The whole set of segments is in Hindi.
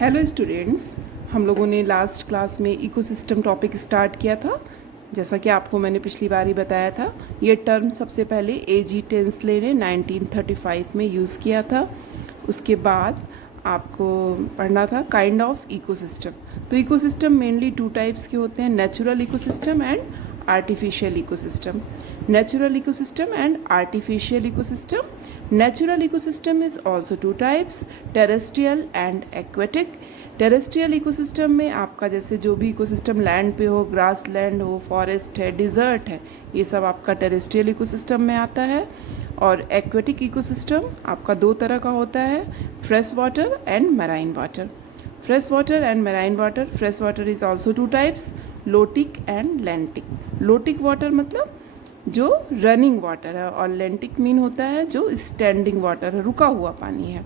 हेलो स्टूडेंट्स, हम लोगों ने लास्ट क्लास में इकोसिस्टम टॉपिक स्टार्ट किया था। जैसा कि आपको मैंने पिछली बार ही बताया था, ये टर्म सबसे पहले A.G. टेंसले ने 1935 में यूज़ किया था। उसके बाद आपको पढ़ना था काइंड ऑफ इकोसिस्टम। तो इकोसिस्टम मेनली टू टाइप्स के होते हैं, natural ecosystem and artificial ecosystem. Natural ecosystem and artificial ecosystem. Natural ecosystem is also two types, terrestrial and aquatic. Terrestrial ecosystem में आपका जैसे जो भी इकोसिस्टम लैंड पे हो, ग्रास लैंड हो, फॉरेस्ट है, डिज़र्ट है, ये सब आपका टेरेस्ट्रियल इकोसिस्टम में आता है। और एक्वेटिक इकोसिस्टम आपका दो तरह का होता है, fresh water and marine water. Fresh water and marine water. Fresh water is also two types, lotic and lentic. Lotic water मतलब जो रनिंग वाटर है, और लेंटिक मीन होता है जो स्टैंडिंग वाटर है, रुका हुआ पानी है.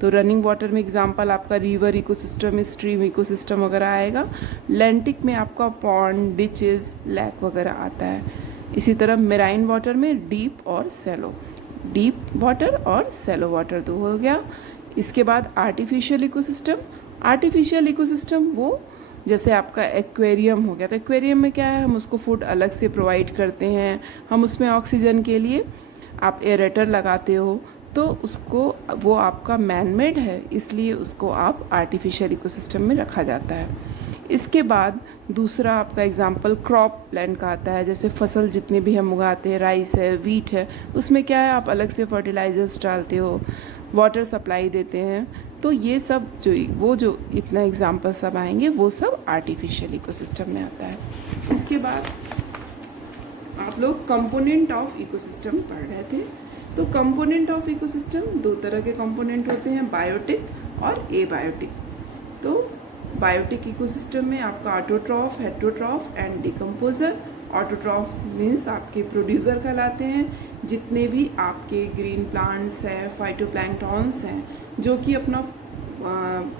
तो रनिंग वाटर में एग्जांपल आपका रिवर इकोसिस्टम, स्ट्रीम इकोसिस्टम वगैरह आएगा. लेंटिक में आपका पॉन्ड, डिचेस, लैक वगैरह आता है. इसी तरह मेराइन वाटर में डीप और सैलो. डीप वाटर और सैलो वाटर दो हो गया. इसके बाद आर्टिफिशियल इकोसिस्टम. आर्टिफिशियल इकोसिस्टम वो जैसे आपका एक्वेरियम हो गया. तो एक्वेरियम में क्या है, हम उसको फूड अलग से प्रोवाइड करते हैं, हम उसमें ऑक्सीजन के लिए आप एरेटर लगाते हो, तो उसको वो आपका मैनमेड है, इसलिए उसको आप आर्टिफिशियल इकोसिस्टम में रखा जाता है. इसके बाद दूसरा आपका एग्जांपल क्रॉप प्लांट का आता है. जैसे फसल जितने भी हम उगाते हैं, राइस है, वीट है, उसमें क्या है, आप अलग से फर्टिलाइजर्स डालते हो, वाटर सप्लाई देते हैं. तो ये सब जो इतना एग्जांपल सब आएंगे वो सब आर्टिफिशियल इकोसिस्टम में आता है. इसके बाद आप लोग कंपोनेंट ऑफ इकोसिस्टम पढ़ रहे थे. तो कंपोनेंट ऑफ इकोसिस्टम दो तरह के कंपोनेंट होते हैं, बायोटिक और एबायोटिक. तो बायोटिक इकोसिस्टम में आपका autotroph, heterotroph and decomposer. Autotroph means आपके प्रोड्यूसर कहलाते हैं, जितने भी आपके ग्रीन प्लांट्स हैं, फाइटोप्लैंक्टॉन्स हैं, जो कि अपना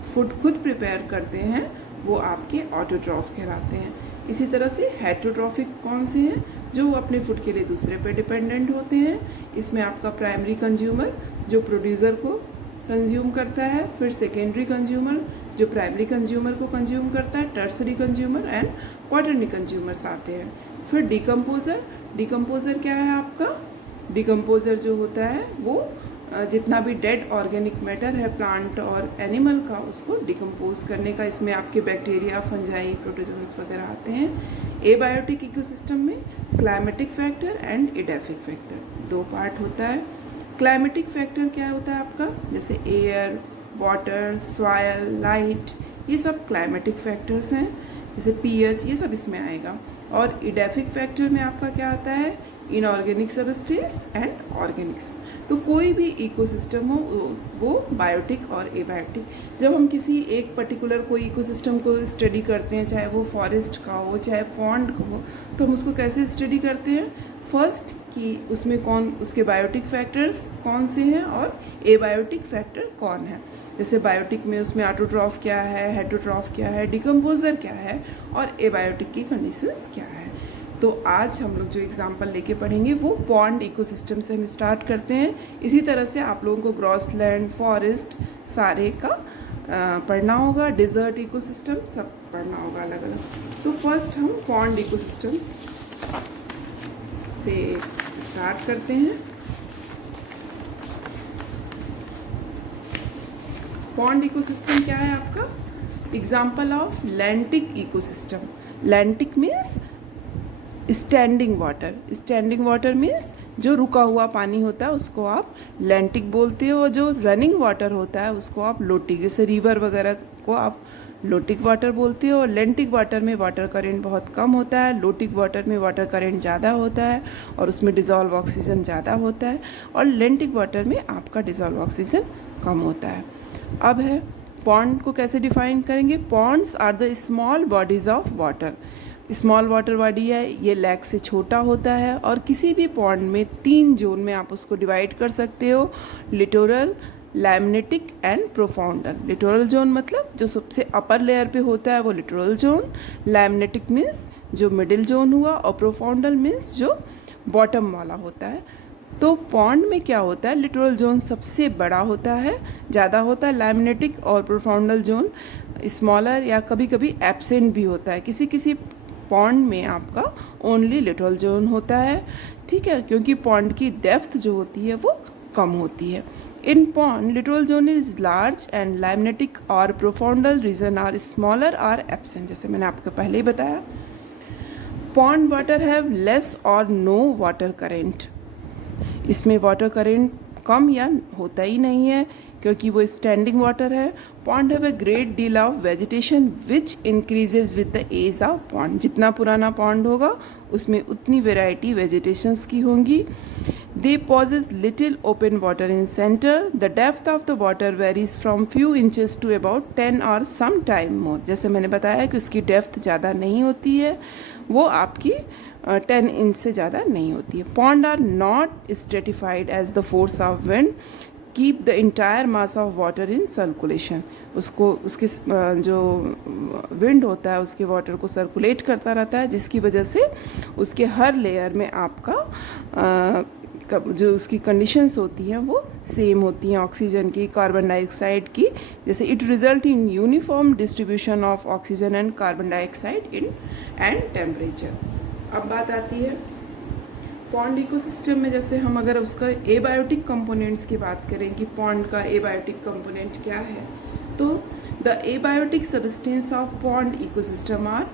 फूड खुद प्रिपेयर करते हैं, वो आपके ऑटोट्रॉफ कहलाते हैं. इसी तरह से हेटेरोट्रॉफिक कौन से हैं, जो अपने फूड के लिए दूसरे पे डिपेंडेंट होते हैं. इसमें आपका प्राइमरी कंज्यूमर जो प्रोड्यूसर को कंज्यूम करता है, फिर सेकेंडरी कंज्यूमर जो प्राइमरी कंज्यूमर को कंज्यूम करता है, tertiary consumer and quarterly consumers आते हैं. फिर डिकम्पोजर. डिकम्पोजर क्या है आपका, डिकम्पोजर जो होता है वो जितना भी डेड ऑर्गेनिक मैटर है प्लांट और एनिमल का, उसको डिकम्पोज करने का. इसमें आपके बैक्टीरिया, फंजाई, प्रोटोजोन्स वगैरह आते हैं. एबायोटिक इकोसिस्टम में climatic factor and edaphic factor दो पार्ट होता है. क्लाइमेटिक फैक्टर क्या होता है आपका, जैसे एयर, वाटर, सॉइल, लाइट, ये सब क्लाइमेटिक फैक्टर्स हैं. जैसे पीएच, ये सब इसमें आएगा. और एडेफिक फैक्टर में आपका क्या आता है, इनऑर्गेनिक सबस्टेंस एंड ऑर्गेनिक्स. तो कोई भी इकोसिस्टम हो वो बायोटिक और एबायोटिक. जब हम किसी एक पर्टिकुलर कोई इकोसिस्टम को स्टडी करते हैं, चाहे वो फॉरेस्ट का हो, चाहे पॉन्ड का हो, तो हम उसको कैसे स्टडी करते हैं, फर्स्ट कि उसमें कौन, उसके बायोटिक फैक्टर्स कौन से हैं और एबायोटिक फैक्टर कौन है. जैसे बायोटिक में उसमें ऑटोट्रॉफ क्या है, हेटेरोट्रॉफ क्या है, डिकम्पोजर क्या है, और एबायोटिक की कंडीशंस क्या है. तो आज हम लोग जो एग्जांपल लेके पढ़ेंगे वो पॉन्ड इकोसिस्टम से हम स्टार्ट करते हैं. इसी तरह से आप लोगों को ग्रॉसलैंड, फॉरेस्ट सारे का पढ़ना होगा, डिज़र्ट इकोसिस्टम सब पढ़ना होगा अलग अलग. तो फर्स्ट हम पॉन्ड इकोसिस्टम से स्टार्ट करते हैं. पॉन्ड इकोसिस्टम क्या है आपका, example of lentic ecosystem. Lentic means standing water. Standing water means जो रुका हुआ पानी होता है उसको आप लैंटिक बोलते हो, और जो रनिंग वाटर होता है उसको आप लोटिक, जैसे रिवर वगैरह को आप लोटिक वाटर बोलते हो. और लेंटिक वाटर में वाटर करेंट बहुत कम होता है, लोटिक वाटर में वाटर करेंट ज़्यादा होता है और उसमें डिज़ोल्व ऑक्सीजन ज़्यादा होता है, और लेंटिक वाटर में आपका डिज़ोल्व ऑक्सीजन कम होता है. अब है पॉन्ड को कैसे डिफाइन करेंगे. Ponds are the small bodies of water. Small water body है, ये लैक से छोटा होता है, और किसी भी पॉन्ड में 3 जोन में आप उसको डिवाइड कर सकते हो, लिटोरल, लैमिनेटिक एंड प्रोफाउंडल. लिटोरल जोन मतलब जो सबसे अपर लेयर पे होता है वो लिटोरल जोन, लैमिनेटिक मीन्स जो मिडिल जोन हुआ, और प्रोफाउंडल मीन्स जो बॉटम वाला होता है. तो पॉन्ड में क्या होता है, लिटोरल जोन सबसे बड़ा होता है, ज़्यादा होता है, लैमिनेटिक और प्रोफाउंडल जोन स्मॉलर या कभी कभी एब्सेंट भी होता है। किसी किसी पॉन्ड में आपका ओनली लिटोरल जोन होता है, ठीक है, क्योंकि पॉन्ड की डेप्थ जो होती है वो कम होती है। In pond littoral zone is large and limnetic और प्रोफाउंडल रीजन आर स्मॉलर और एब्सेंट, जैसे मैंने आपको पहले ही बताया। पॉन्ड वाटर हैव लेस और नो वाटर करेंट, इसमें वाटर करेंट कम या होता ही नहीं है क्योंकि वो स्टैंडिंग वाटर है। Pond have a great deal of vegetation which increases with the age of pond, जितना पुराना पॉन्ड होगा उसमें उतनी वेराइटी वेजिटेशंस की होंगी। They possess little open water in centre, the depth of the water varies from few inches to about 10 और सम टाइम मोर, जैसे मैंने बताया कि उसकी डेप्थ ज़्यादा नहीं होती है, वो आपकी 10 इंच से ज़्यादा नहीं होती है। Pond are not stratified as the force of wind keep the entire mass of water in circulation, उसको उसके जो विंड होता है उसके वाटर को सर्कुलेट करता रहता है, जिसकी वजह से उसके हर लेयर में आपका जो उसकी कंडीशंस होती हैं वो सेम होती हैं, ऑक्सीजन की, कार्बन डाइऑक्साइड की, जैसे it result in uniform distribution of oxygen and carbon dioxide in and temperature. अब बात आती है पॉन्ड इकोसिस्टम में, जैसे हम अगर उसका एबायोटिक कंपोनेंट्स की बात करें कि पॉन्ड का एबायोटिक कंपोनेंट क्या है, तो the abiotic substance of pond ecosystem are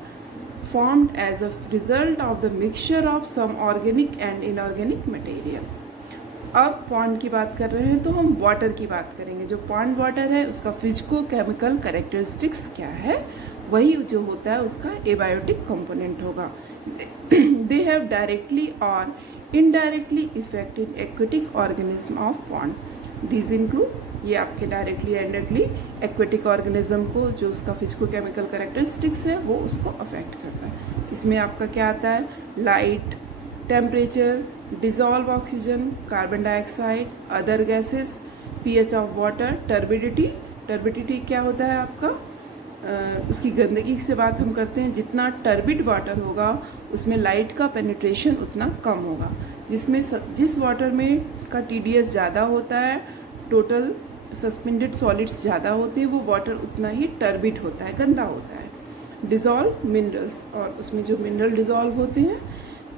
formed as a result of the mixture of some organic and inorganic material। अब पॉन्ड की बात कर रहे हैं तो हम वाटर की बात करेंगे। जो पॉन्ड वाटर है उसका फिजिको केमिकल कैरेक्टरिस्टिक्स क्या है, वही जो होता है उसका एबायोटिक कंपोनेंट होगा। दे हैव डायरेक्टली और indirectly affected aquatic organism of pond. These include, ये आपके directly and indirectly aquatic organism को जो उसका फिजिको केमिकल कैरेक्टरिस्टिक्स है वो उसको अफेक्ट करता है। इसमें आपका क्या आता है, light, temperature, dissolve oxygen, carbon dioxide, other gases, pH of water, turbidity. Turbidity क्या होता है आपका, उसकी गंदगी से बात हम करते हैं, जितना टर्बिड वाटर होगा उसमें लाइट का पेनिट्रेशन उतना कम होगा, जिसमें जिस वाटर में का टीडीएस ज़्यादा होता है, टोटल सस्पेंडेड सॉलिड्स ज़्यादा होते हैं, वो वाटर उतना ही टर्बिड होता है, गंदा होता है। डिज़ोल्व मिनरल्स, और उसमें जो मिनरल डिज़ोल्व होते हैं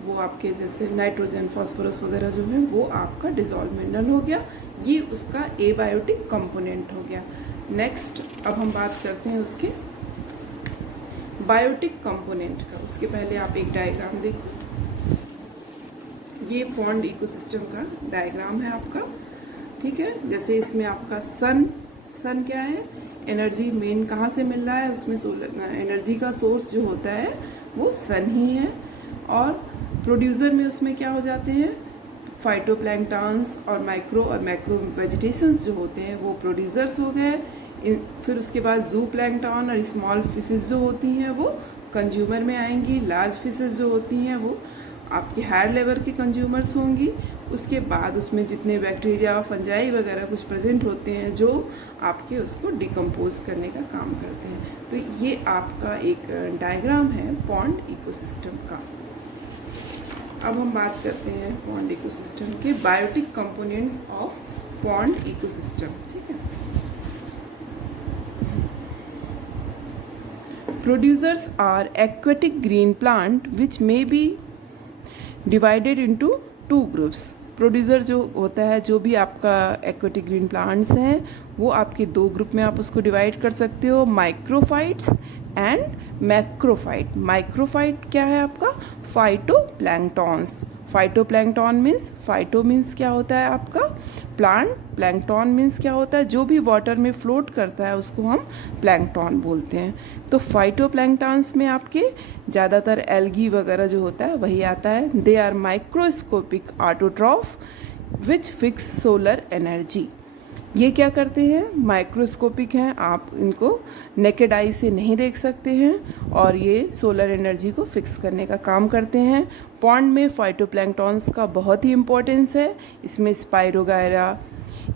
वो आपके जैसे नाइट्रोजन, फास्फोरस वगैरह जो है वो आपका डिज़ोल्व मिनरल हो गया, ये उसका एबायोटिक कंपोनेंट हो गया। नेक्स्ट अब हम बात करते हैं उसके बायोटिक कंपोनेंट का। उसके पहले आप एक डायग्राम देखो, ये पॉन्ड इकोसिस्टम का डायग्राम है आपका, ठीक है। जैसे इसमें आपका सन क्या है, एनर्जी मेन कहाँ से मिल रहा है, उसमें सोलर एनर्जी का सोर्स जो होता है वो सन ही है। और प्रोड्यूसर में उसमें क्या हो जाते हैं, फाइटोप्लैंक्टन्स और मैक्रो वेजिटेशंस जो होते हैं वो प्रोड्यूसर्स हो गए। फिर उसके बाद जू प्लैंक्टन और स्मॉल फिशेस जो होती हैं वो कंज्यूमर में आएंगी। लार्ज फिशेस जो होती हैं वो आपके हायर लेवल के कंज्यूमर्स होंगी। उसके बाद उसमें जितने बैक्टीरिया, फंजाई वगैरह कुछ प्रेजेंट होते हैं जो आपके उसको डिकम्पोज करने का काम करते हैं। तो ये आपका एक डायग्राम है पॉन्ड इकोसिस्टम का। अब हम बात करते हैं पॉन्ड इकोसिस्टम के biotic components of pond ecosystem, ठीक है। Producers are aquatic green plant which may be divided into 2 groups. Producer जो होता है, जो भी आपका एक्वेटिक ग्रीन प्लांट्स हैं वो आपके 2 ग्रुप में आप उसको डिवाइड कर सकते हो, माइक्रोफाइट्स एंड मैक्रोफाइट। माइक्रोफाइट क्या है आपका, phytoplanktons. Phytoplankton means, phyto means क्या होता है आपका प्लांट, प्लैंक्टन मीन्स क्या होता है जो भी वाटर में फ्लोट करता है उसको हम प्लैंक्टन बोलते हैं। तो फाइटोप्लैंक्टन्स में आपके ज़्यादातर एल्गी वगैरह जो होता है वही आता है। They are microscopic autotroph which fix solar energy. ये क्या करते हैं, माइक्रोस्कोपिक हैं, आप इनको नेकेड आई से नहीं देख सकते हैं और ये सोलर एनर्जी को फिक्स करने का काम करते हैं। पॉन्ड में फाइटोप्लैंक्टन्स का बहुत ही इम्पोर्टेंस है। इसमें स्पाइरोगायरा,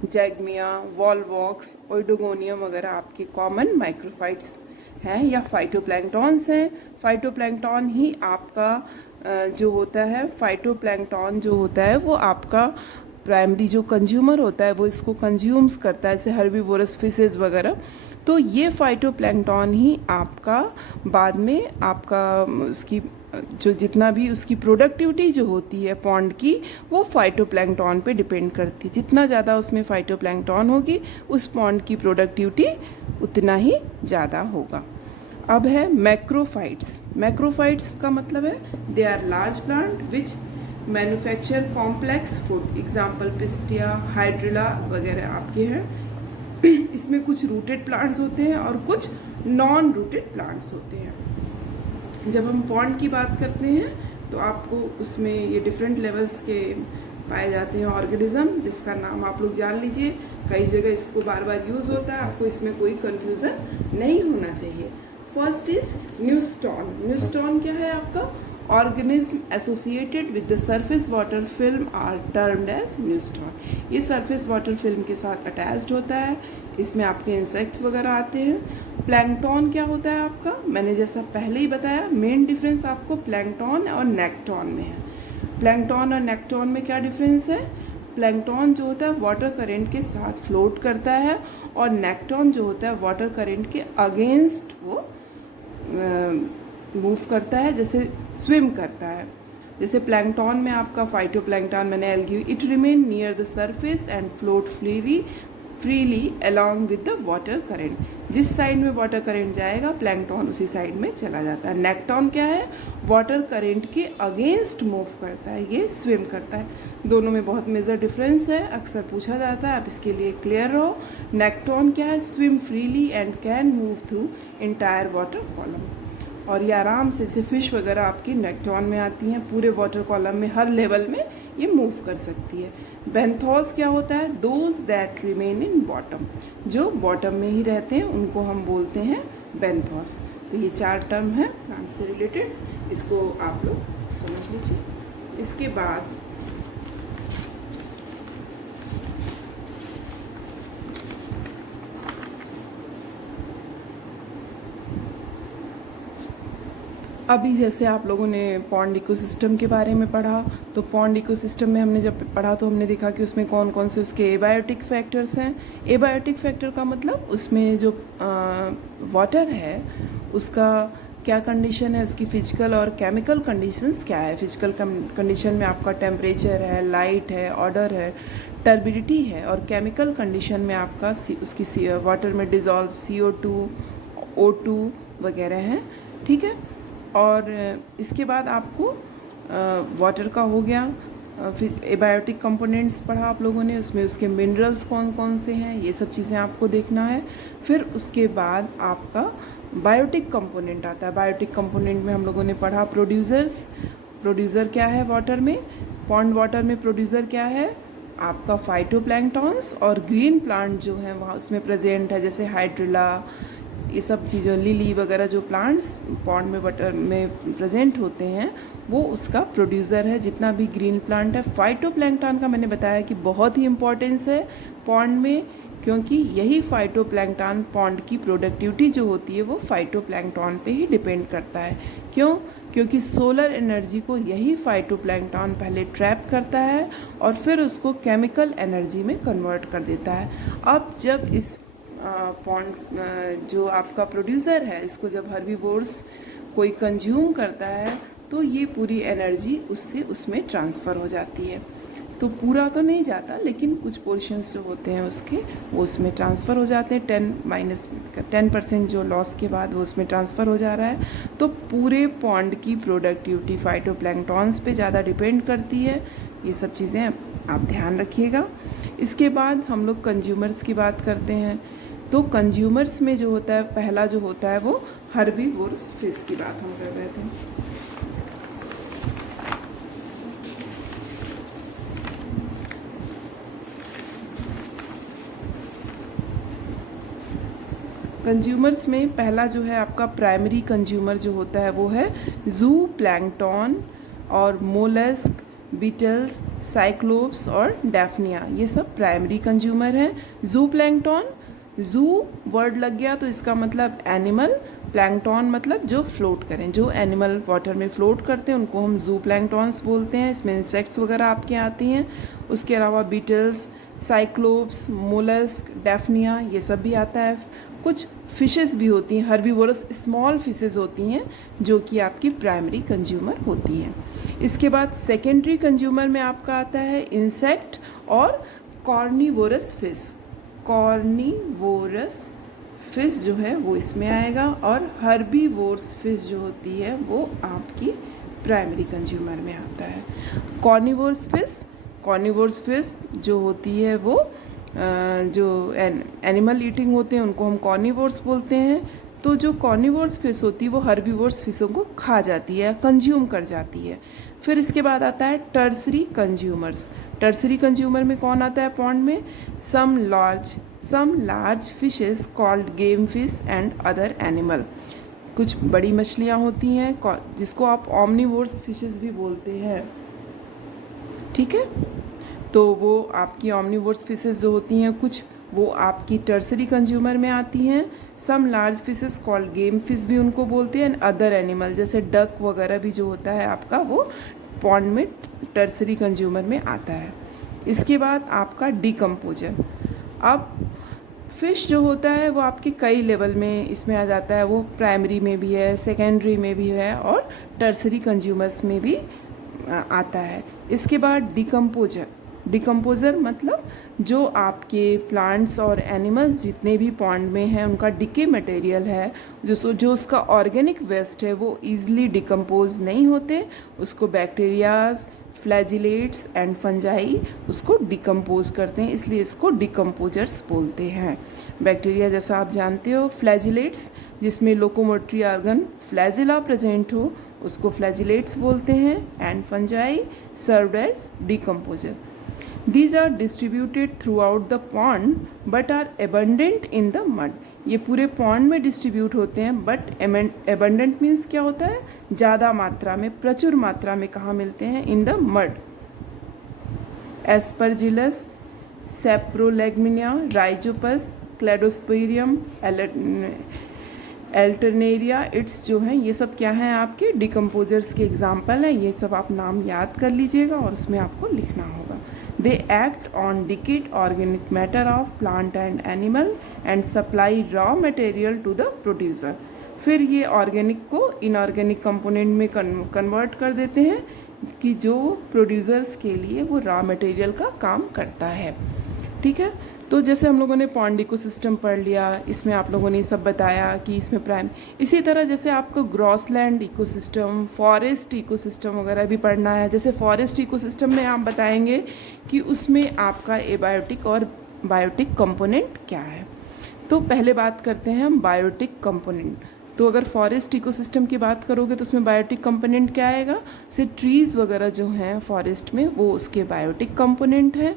जैगमिया, वॉलवॉक्स, ओइडोगोनियम वगैरह आपके कॉमन माइक्रोफाइट्स हैं या फाइटोप्लैंक्टन्स हैं। फाइटोप्लैंक्टन ही आपका जो होता है फाइटोप्लैंक्टन जो होता है वो आपका प्राइमरी जो कंज्यूमर होता है वो इसको कंज्यूम्स करता है, जैसे हर्बीवोरस फिशेस वगैरह। तो ये फाइटोप्लैंक्टन ही आपका बाद में आपका उसकी जो जितना भी उसकी प्रोडक्टिविटी जो होती है पॉन्ड की, वो फाइटोप्लैंक्टन पे डिपेंड करती है। जितना ज़्यादा उसमें फाइटोप्लैंक्टन होगी उस पॉन्ड की प्रोडक्टिविटी उतना ही ज़्यादा होगा। अब है मैक्रोफाइट्स। मैक्रोफाइट्स का मतलब है they are large plant which manufacture complex food, example Pistia, Hydrilla वगैरह आपके हैं। इसमें कुछ रूटेड प्लांट्स होते हैं और कुछ नॉन रूटेड प्लांट्स होते हैं। जब हम पॉन्ड की बात करते हैं तो आपको उसमें ये डिफरेंट लेवल्स के पाए जाते हैं ऑर्गेनिज्म, जिसका नाम आप लोग जान लीजिए। कई जगह इसको बार बार यूज़ होता है, आपको इसमें कोई कन्फ्यूज़न नहीं होना चाहिए। First is न्यूस्टॉन। न्यूस्टॉन क्या है आपका? Organism associated with the surface water film are termed as neuston. ये सरफेस वाटर फिल्म के साथ अटैच्ड होता है, इसमें आपके इंसेक्ट्स वगैरह आते हैं। प्लैंकटन क्या होता है आपका? मैंने जैसा पहले ही बताया, मेन डिफरेंस आपको प्लैंकटन और नेक्टॉन में है। प्लैंकटन और नेक्टॉन में क्या डिफरेंस है? प्लैंकटन जो होता है वाटर करेंट के साथ फ्लोट करता है और नेक्टॉन जो होता है वाटर करेंट के अगेंस्ट वो मूव करता है, जैसे स्विम करता है। जैसे प्लैंकटन में आपका फाइटोप्लैंक्टन मैंने algae, it remain near the surface and float freely along with the water current. जिस साइड में वाटर करेंट जाएगा प्लैंकटन उसी साइड में चला जाता है। नेक्टॉन क्या है? वाटर करेंट के अगेंस्ट मूव करता है, ये स्विम करता है। दोनों में बहुत मेजर डिफरेंस है, अक्सर पूछा जाता है, आप इसके लिए क्लियर रहो। नेक्टॉन क्या है? Swim freely and can move through entire water column. और ये आराम से, जैसे फिश वगैरह आपकी नेक्टॉन में आती हैं, पूरे वाटर कॉलम में हर लेवल में ये मूव कर सकती है। बेंथोस क्या होता है? Those that remain in bottom, जो बॉटम में ही रहते हैं उनको हम बोलते हैं बेंथोस। तो ये 4 टर्म है प्लांट से रिलेटेड, इसको आप लोग समझ लीजिए। इसके बाद अभी जैसे आप लोगों ने पॉन्ड इकोसिस्टम के बारे में पढ़ा, तो पॉन्ड इकोसिस्टम में हमने जब पढ़ा तो हमने देखा कि उसमें कौन कौन से उसके एबायोटिक फैक्टर्स हैं। एबायोटिक फैक्टर का मतलब उसमें जो वाटर है उसका क्या कंडीशन है, उसकी फिजिकल और केमिकल कंडीशंस क्या है। फिजिकल कंडीशन में आपका टेम्परेचर है, लाइट है, ऑर्डर है, टर्बिडिटी है। और केमिकल कंडीशन में आपका उसकी वाटर में डिज़ोल्व CO2, O2 वगैरह हैं, ठीक है। और इसके बाद आपको वाटर का हो गया, फिर एबायोटिक कंपोनेंट्स पढ़ा आप लोगों ने, उसमें उसके मिनरल्स कौन कौन से हैं, ये सब चीज़ें आपको देखना है। फिर उसके बाद आपका बायोटिक कंपोनेंट आता है। बायोटिक कंपोनेंट में हम लोगों ने पढ़ा प्रोड्यूसर्स। प्रोड्यूसर क्या है वाटर में? पॉन्ड वाटर में प्रोड्यूसर क्या है आपका? फाइटोप्लैंक्टन्स और ग्रीन प्लांट जो हैं वहाँ उसमें प्रेजेंट है, जैसे हाइड्रिला, ये सब चीज़ें, लिली वगैरह जो प्लांट्स पॉन्ड में वाटर में प्रेजेंट होते हैं वो उसका प्रोड्यूसर है। जितना भी ग्रीन प्लांट है, फाइटोप्लैंक्टन का मैंने बताया कि बहुत ही इम्पोर्टेंस है पॉन्ड में, क्योंकि यही फाइटोप्लैंक्टन पॉन्ड की प्रोडक्टिविटी जो होती है वो फाइटोप्लैंक्टन पे ही डिपेंड करता है। क्यों? क्योंकि सोलर एनर्जी को यही फाइटोप्लैंक्टन पहले ट्रैप करता है और फिर उसको केमिकल एनर्जी में कन्वर्ट कर देता है। अब जब इस पॉन्ड जो आपका प्रोड्यूसर है, इसको जब हर्बीवोर्स कोई कंज्यूम करता है तो ये पूरी एनर्जी उससे उसमें ट्रांसफ़र हो जाती है। तो पूरा तो नहीं जाता, लेकिन कुछ पोर्शंस जो होते हैं उसके वो उसमें ट्रांसफ़र हो जाते हैं। 10% जो लॉस के बाद वो उसमें ट्रांसफ़र हो जा रहा है। तो पूरे पॉन्ड की प्रोडक्टिविटी फाइटोप्लैंक्टन्स पे ज़्यादा डिपेंड करती है। ये सब चीज़ें आप ध्यान रखिएगा। इसके बाद हम लोग कंज्यूमर्स की बात करते हैं। तो कंज्यूमर्स में जो होता है, पहला जो होता है वो हर्बीवोरस फिश की बात हम कर रहे थे। कंज्यूमर्स में पहला जो है आपका प्राइमरी कंज्यूमर जो होता है वो है जू प्लैंक्टन और मोलस्क, बीटल्स, साइक्लोप्स और डैफनिया, ये सब प्राइमरी कंज्यूमर हैं। जू प्लैंक्टन, जू वर्ड लग गया तो इसका मतलब एनिमल, प्लैंकटॉन मतलब जो फ्लोट करें, जो एनिमल वाटर में फ्लोट करते हैं उनको हम जू प्लैंकटॉन्स बोलते हैं। इसमें इंसेक्ट्स वगैरह आपके आती हैं। उसके अलावा बीटल्स, साइक्लोप्स, मोलस्क, डेफनिया ये सब भी आता है। कुछ फिशेस भी होती हैं, हर्बीवोरस स्मॉल फिशेस होती हैं जो कि आपकी प्राइमरी कंज्यूमर होती हैं। इसके बाद सेकेंडरी कंज्यूमर में आपका आता है इंसेक्ट और कॉर्निवोरस फिश। कॉर्निवोरस फिश जो है वो इसमें आएगा और हर्बीवोरस फिश जो होती है वो आपकी प्राइमरी कंज्यूमर में आता है। कॉर्निवोरस फिश जो होती है वो जो एनिमल ईटिंग होते हैं उनको हम कॉर्निवोर्स बोलते हैं। तो जो कॉर्निवोर्स फिश होती है वो हर्बीवोर्स फिशों को खा जाती है, कंज्यूम कर जाती है। फिर इसके बाद आता है टर्सरी कंज्यूमर्स। टर्सरी कंज्यूमर में कौन आता है पॉन्ड में? Some large fishes called game fish and other animal. कुछ बड़ी मछलियाँ होती हैं जिसको आप ओमनिवोर्स फिशेस भी बोलते हैं, ठीक है। तो वो आपकी ओमनिवोर्स फिशेस जो होती हैं कुछ वो आपकी टर्सरी कंज्यूमर में आती हैं। Some large fishes called game fish भी उनको बोलते हैं। अदर एनिमल जैसे डक वगैरह भी जो होता है आपका वो पॉन्ड में टर्सरी कंज्यूमर में आता है। इसके बाद आपका डिकम्पोजर। अब फिश जो होता है वो आपके कई लेवल में इसमें आ जाता है, वो प्राइमरी में भी है, सेकेंडरी में भी है और टर्सरी कंज्यूमर्स में भी आता है। इसके बाद डिकम्पोजर मतलब जो आपके प्लांट्स और एनिमल्स जितने भी पॉन्ड में हैं उनका डिके मटेरियल है, जो उसका ऑर्गेनिक वेस्ट है वो ईजिली डिकम्पोज नहीं होते, उसको बैक्टीरियाज, फ्लैजिलेट्स एंड फंजाई उसको डिकम्पोज करते हैं, इसलिए इसको डिकम्पोजर्स बोलते हैं। बैक्टीरिया जैसा आप जानते हो, फ्लैजिलेट्स जिसमें लोकोमोटरी ऑर्गन फ्लैजिला प्रेजेंट हो उसको फ्लैजिलेट्स बोलते हैं, and fungi served as decomposer. These are distributed throughout the pond but are abundant in the mud. ये पूरे पॉन्ड में डिस्ट्रीब्यूट होते हैं बट abundant मीन्स क्या होता है? ज़्यादा मात्रा में, प्रचुर मात्रा में कहाँ मिलते हैं? In the mud. Aspergillus, Saprolegnia, Rhizopus, Cladosporium, Alternaria its जो हैं ये सब क्या हैं? आपके डिकम्पोजर्स के एग्जाम्पल हैं। ये सब आप नाम याद कर लीजिएगा और उसमें आपको लिखना होगा। They act on decayed organic matter of plant and animal and supply raw material to the producer. फिर ये ऑर्गेनिक को इनऑर्गेनिक कंपोनेंट में कन्वर्ट कर देते हैं कि जो प्रोड्यूसर्स के लिए वो रॉ मटेरियल का काम करता है, ठीक है। तो जैसे हम लोगों ने पॉन्ड इकोसिस्टम पढ़ लिया, इसमें आप लोगों ने सब बताया कि इसमें इसी तरह जैसे आपको ग्रॉसलैंड इकोसिस्टम, फॉरेस्ट इकोसिस्टम वगैरह भी पढ़ना है। जैसे फॉरेस्ट इकोसिस्टम में आप बताएंगे कि उसमें आपका एबायोटिक और बायोटिक कंपोनेंट क्या है। तो पहले बात करते हैं हम बायोटिक कंपोनेंट। तो अगर फॉरेस्ट इकोसिस्टम की बात करोगे तो उसमें बायोटिक कंपोनेंट क्या आएगा? से ट्रीज़ वगैरह जो हैं फॉरेस्ट में वो उसके बायोटिक कंपोनेंट है,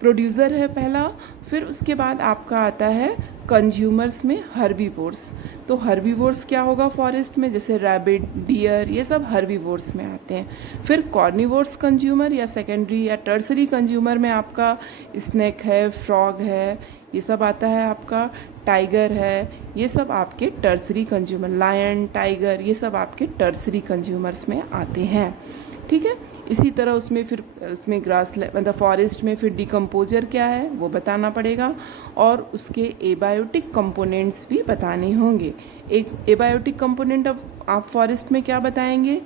प्रोड्यूसर है पहला। फिर उसके बाद आपका आता है कंज्यूमर्स में हर्बीवोर्स। तो हर्बीवोर्स क्या होगा फॉरेस्ट में? जैसे रैबिट, डियर, ये सब हर्बीवोर्स में आते हैं। फिर कॉर्निवोर्स कंज्यूमर या सेकेंडरी या टर्सरी कंज्यूमर में आपका स्नेक है, फ्रॉग है, ये सब आता है। आपका टाइगर है, ये सब आपके टर्सरी कंज्यूमर, लायन, टाइगर, ये सब आपके टर्सरी कंज्यूमर्स में आते हैं, ठीक है। इसी तरह उसमें ग्रास मतलब फॉरेस्ट में फिर डिकम्पोजर क्या है वो बताना पड़ेगा और उसके एबायोटिक कंपोनेंट्स भी बताने होंगे। एक एबायोटिक कंपोनेंट आप फॉरेस्ट में क्या बताएंगे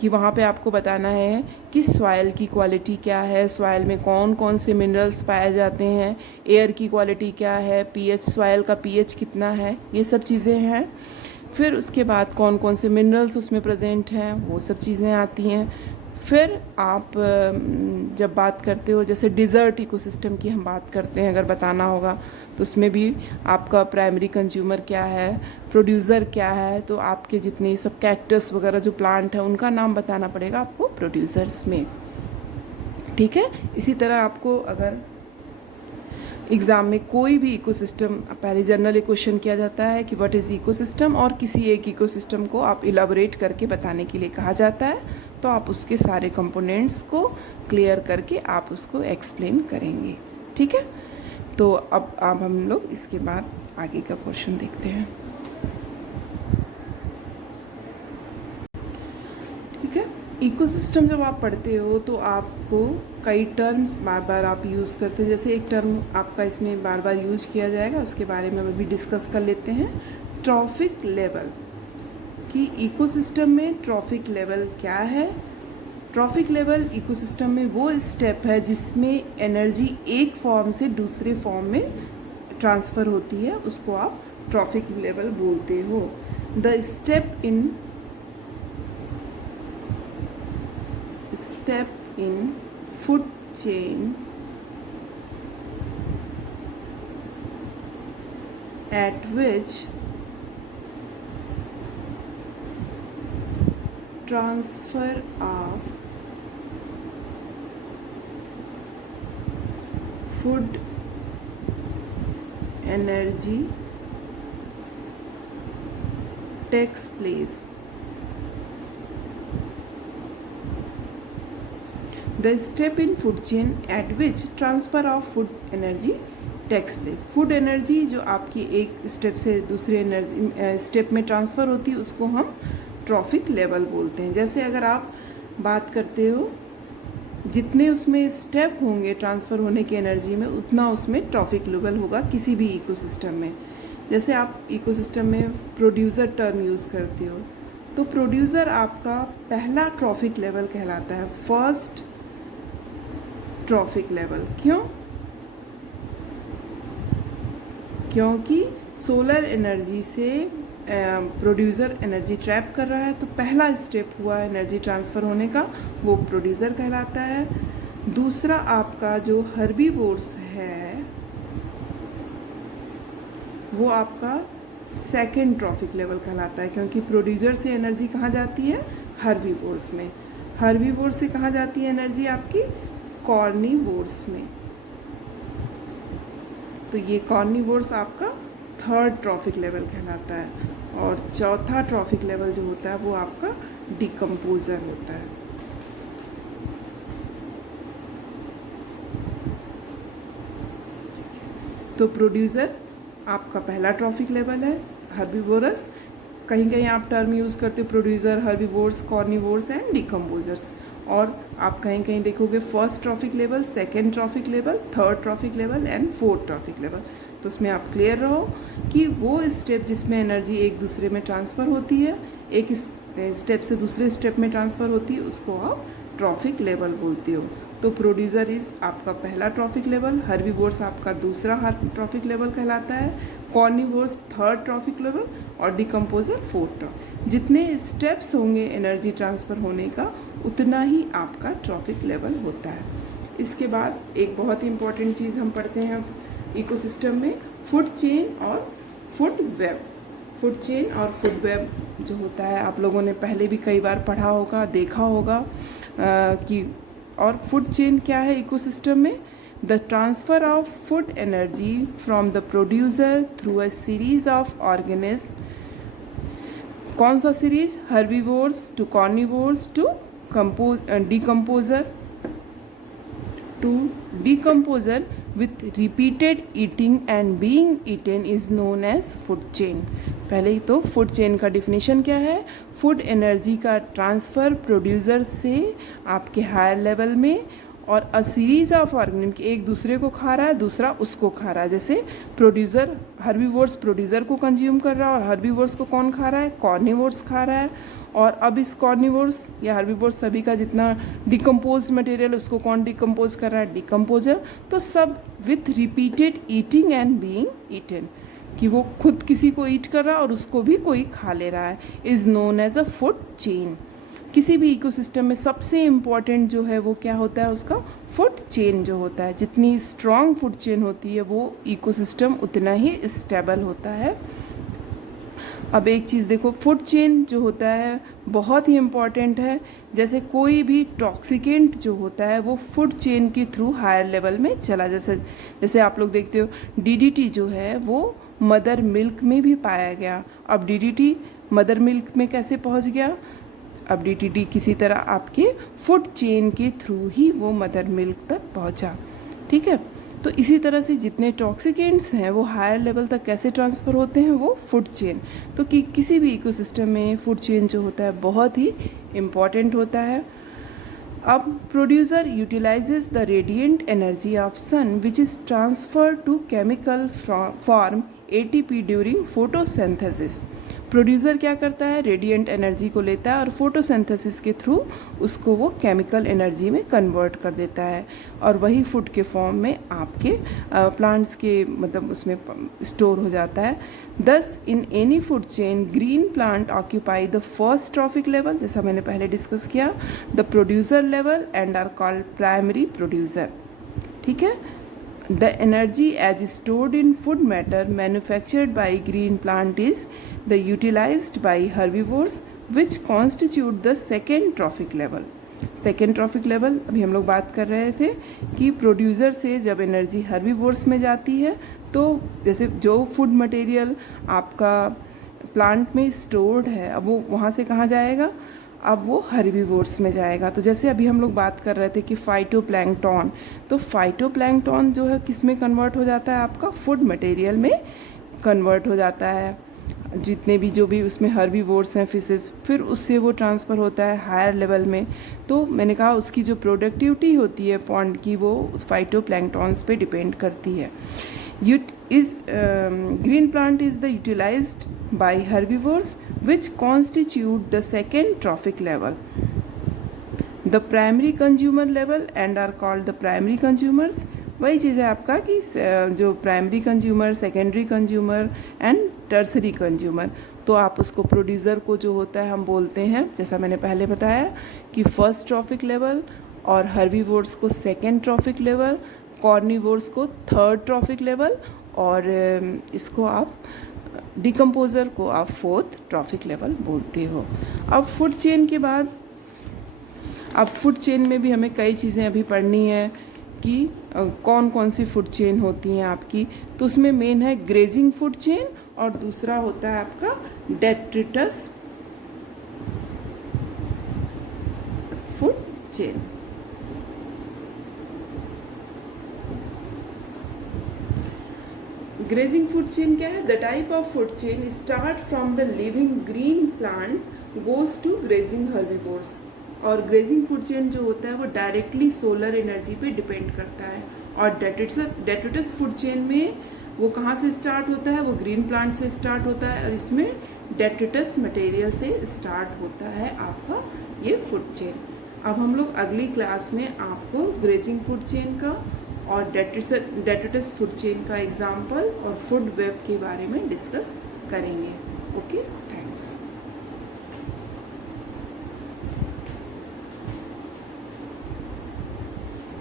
कि वहाँ पे आपको बताना है कि सॉइल की क्वालिटी क्या है, सॉइल में कौन कौन से मिनरल्स पाए जाते हैं, एयर की क्वालिटी क्या है, पीएच, सॉइल का पीएच कितना है, ये सब चीज़ें हैं। फिर उसके बाद कौन कौन से मिनरल्स उसमें प्रेजेंट हैं वो सब चीज़ें आती हैं। फिर आप जब बात करते हो जैसे डिज़र्ट इकोसिस्टम की हम बात करते हैं, अगर बताना होगा तो उसमें भी आपका प्राइमरी कंज्यूमर क्या है, प्रोड्यूसर क्या है, तो आपके जितने सब कैक्टस वगैरह जो प्लांट है उनका नाम बताना पड़ेगा आपको प्रोड्यूसर्स में, ठीक है। इसी तरह आपको अगर एग्ज़ाम में कोई भी इकोसिस्टम, पहले जनरल क्वेश्चन किया जाता है कि व्हाट इज़ इकोसिस्टम, और किसी एक इकोसिस्टम को आप इलाबोरेट करके बताने के लिए कहा जाता है, तो आप उसके सारे कंपोनेंट्स को क्लियर करके आप उसको एक्सप्लेन करेंगे, ठीक है। तो अब हम लोग इसके बाद आगे का क्वेश्चन देखते हैं। इकोसिस्टम जब आप पढ़ते हो तो आपको कई टर्म्स बार बार आप यूज़ करते हैं। जैसे एक टर्म आपका इसमें बार बार यूज किया जाएगा, उसके बारे में अभी डिस्कस कर लेते हैं। ट्रॉफिक लेवल, कि इकोसिस्टम में ट्रॉफिक लेवल क्या है। ट्रॉफिक लेवल इकोसिस्टम में वो स्टेप है जिसमें एनर्जी एक फॉर्म से दूसरे फॉर्म में ट्रांसफ़र होती है, उसको आप ट्रॉफिक लेवल बोलते हो। The step in food chain at which transfer of food energy takes place. The step in food chain at which transfer of food energy takes place. Food energy जो आपकी एक स्टेप से दूसरे एनर्जी स्टेप में ट्रांसफ़र होती है उसको हम ट्रॉफिक लेवल बोलते हैं। जैसे अगर आप बात करते हो जितने उसमें स्टेप होंगे ट्रांसफ़र होने की एनर्जी में, उतना उसमें ट्रॉफिक लेवल होगा किसी भी इकोसिस्टम में। जैसे आप इकोसिस्टम में प्रोड्यूसर टर्म यूज़ करते हो तो प्रोड्यूसर आपका पहला ट्रॉफिक लेवल कहलाता है, फर्स्ट ट्रॉफिक लेवल। क्यों? क्योंकि सोलर एनर्जी से प्रोड्यूसर एनर्जी ट्रैप कर रहा है, तो पहला स्टेप हुआ एनर्जी ट्रांसफ़र होने का, वो प्रोड्यूसर कहलाता है। दूसरा आपका जो हर्बीवोर्स है वो आपका सेकंड ट्रॉफिक लेवल कहलाता है, क्योंकि प्रोड्यूसर से एनर्जी कहाँ जाती है? हर्बीवोर्स में। हर्बीवोर्स से कहाँ जाती है एनर्जी आपकी? कॉर्निवोर्स में। तो ये कॉर्निवोर्स आपका थर्ड ट्रॉफिक लेवल कहलाता है। और चौथा ट्रॉफिक लेवल जो होता है वो आपका डिकम्पोजर होता है। तो प्रोड्यूसर आपका पहला ट्रॉफिक लेवल है, हर्बीवोरस कहीं कहीं आप टर्म यूज़ करते हो producer, herbivores, carnivores and decomposers. और आप कहीं कहीं देखोगे first trophic level, second trophic level, third trophic level and fourth trophic level. तो उसमें आप क्लियर रहो कि वो स्टेप जिसमें एनर्जी एक दूसरे में ट्रांसफ़र होती है, एक स्टेप से दूसरे स्टेप में ट्रांसफ़र होती है, उसको आप ट्रॉफिक लेवल बोलते हो। तो प्रोड्यूसर इज़ आपका पहला ट्रॉफिक लेवल, हर्बीवोर्स आपका दूसरा ट्रॉफिक लेवल कहलाता है, कॉर्निवोर्स थर्ड ट्रॉफिक लेवल और डिकम्पोजर फोर्थ। जितने स्टेप्स होंगे एनर्जी ट्रांसफ़र होने का, उतना ही आपका ट्रॉफिक लेवल होता है। इसके बाद एक बहुत ही इम्पॉर्टेंट चीज़ हम पढ़ते हैं इकोसिस्टम में, फूड चेन और फूड वेब। फूड चेन और फूड वेब जो होता है आप लोगों ने पहले भी कई बार पढ़ा होगा, देखा होगा कि और फूड चेन क्या है इकोसिस्टम में? The transfer of food energy from the producer through a series of organism. कौन सा series? Herbivores to carnivores to decomposer with repeated eating and being eaten is known as food chain। पहले ही तो फूड चेन का डिफिनीशन क्या है? फूड एनर्जी का ट्रांसफ़र प्रोड्यूसर से आपके हायर लेवल में और अ सीरीज ऑफ ऑर्गेनिज्म, एक दूसरे को खा रहा है, दूसरा उसको खा रहा है। जैसे प्रोड्यूसर, हर्बीवोर्स प्रोड्यूसर को कंज्यूम कर रहा है और हर्बीवोर्स को कौन खा रहा है? कॉर्निवोर्स खा रहा है। और अब इस कॉर्निवोर्स या हर्बीवोर्स सभी का जितना डिकम्पोज मटेरियल उसको कौन डिकम्पोज कर रहा है? डिकम्पोजर। तो सब with repeated eating and being eaten, कि वो खुद किसी को ईट कर रहा है और उसको भी कोई खा ले रहा है, is known as a food chain. किसी भी इकोसिस्टम में सबसे इम्पॉर्टेंट जो है वो क्या होता है? उसका फूड चेन जो होता है। जितनी स्ट्रॉन्ग फूड चेन होती है वो इकोसिस्टम उतना ही स्टेबल होता है। अब एक चीज़ देखो, फूड चेन जो होता है बहुत ही इम्पॉर्टेंट है। जैसे कोई भी टॉक्सिकेंट जो होता है वो फूड चेन के थ्रू हायर लेवल में चला, जैसे आप लोग देखते हो DDT जो है वो मदर मिल्क में भी पाया गया। अब DDT मदर मिल्क में कैसे पहुंच गया? अब DDT किसी तरह आपके फूड चेन के थ्रू ही वो मदर मिल्क तक पहुंचा। ठीक है, तो इसी तरह से जितने टॉक्सिकेंट्स हैं वो हायर लेवल तक कैसे ट्रांसफ़र होते हैं? वो फूड चेन। तो कि किसी भी इकोसिस्टम में फूड चेन जो होता है बहुत ही इम्पॉर्टेंट होता है। अब producer utilizes the radiant energy of sun which is transfer to chemical form ATP during photosynthesis. Producer क्या करता है, रेडिएंट एनर्जी को लेता है और फोटोसिंथेसिस के थ्रू उसको वो केमिकल एनर्जी में कन्वर्ट कर देता है और वही फूड के फॉर्म में आपके प्लांट्स के मतलब उसमें स्टोर हो जाता है। Thus in any food chain green plant occupy the first trophic level, जैसा मैंने पहले डिस्कस किया, the producer level and are called primary producer. ठीक है। The energy as stored in food matter manufactured by green plant is the utilized by herbivores which constitute the second trophic level. Second trophic level अभी हम लोग बात कर रहे थे कि प्रोड्यूसर से जब एनर्जी हर्बीवोर्स में जाती है तो जैसे जो फूड मटेरियल आपका प्लांट में स्टोर्ड है अब वो वहाँ से कहाँ जाएगा, अब वो हर्बीवोर्स में जाएगा। तो जैसे अभी हम लोग बात कर रहे थे कि फाइटोप्लैंक्टन, तो फाइटोप्लैंक्टन जो है किस में कन्वर्ट हो जाता है, आपका फूड मटेरियल में कन्वर्ट हो जाता है। जितने भी जो भी उसमें हर्बीवोर्स हैं फिशेस, फिर उससे वो ट्रांसफ़र होता है हायर लेवल में। तो मैंने कहा उसकी जो प्रोडक्टिविटी होती है पॉन्ड की वो फाइटोप्लैंक्टन्स पे डिपेंड करती है। Green plant is the utilized by herbivores which constitute the second trophic level. The primary consumer level and are called the primary consumers. वही चीज़ है आपका कि जो primary consumer, secondary consumer and tertiary consumer. तो आप उसको प्रोड्यूसर को जो होता है हम बोलते हैं, जैसा मैंने पहले बताया कि फर्स्ट ट्रॉफिक लेवल, और हर्बीवोर्स को सेकेंड ट्रॉफिक लेवल, कॉर्निवोर्स को थर्ड ट्रॉफिक लेवल, और इसको आप डिकम्पोज़र को आप फोर्थ ट्रॉफिक लेवल बोलते हो। अब फूड चेन के बाद, अब फूड चेन में भी हमें कई चीज़ें अभी पढ़नी है कि कौन कौन सी फूड चेन होती हैं आपकी। तो उसमें मेन है ग्रेजिंग फूड चेन और दूसरा होता है आपका detritus food chain. Grazing food chain क्या है? The type of food chain start from the living green plant goes to grazing herbivores. और ग्रेजिंग फूड चेन जो होता है वो डायरेक्टली सोलर एनर्जी पे डिपेंड करता है। और डेट्रिटस फूड चेन में वो कहाँ से स्टार्ट होता है, वो ग्रीन प्लांट से स्टार्ट होता है और इसमें डेट्रिटस मटेरियल से स्टार्ट होता है आपका ये फूड चेन। अब हम लोग अगली क्लास में आपको ग्रेजिंग फूड चेन का और डेट्रिटस फूड चेन का एग्जाम्पल और फूड वेब के बारे में डिस्कस करेंगे। Okay, thanks.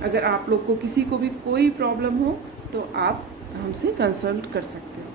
अगर आप लोग को किसी को भी कोई प्रॉब्लम हो तो आप हमसे कंसल्ट कर सकते हो।